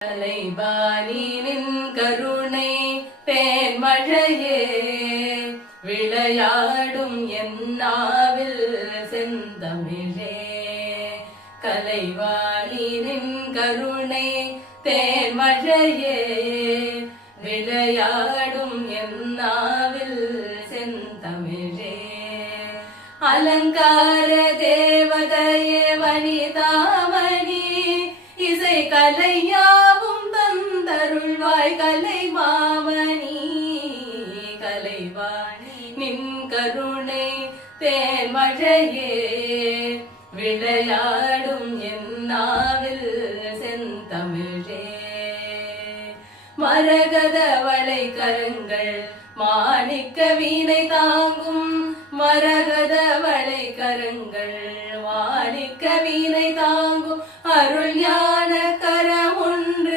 கலைவாணினின் கருணை தேன்மழையே விளையாடும் என் நாவில் செந்தமிழே. கலைவாணினின் கருணை தேன்மழையே விளையாடும் என் நாவில் செந்தமிழே. அலங்கார தேவதையே வனிதாமணி இசை கலையாவும் தந்தருள்வாய் கலைமாமணி. கலைவாணி நின் கருணை தேன்மழையே விளையாடும் என் நாவில் செந்தமிழே. மரகத வளை கரங்கள் மாணிக்க வீணை தாங்கும் மரகத வளை கரங்கள் மாணிக்க வீணை தாங்கும் அருள் ஞான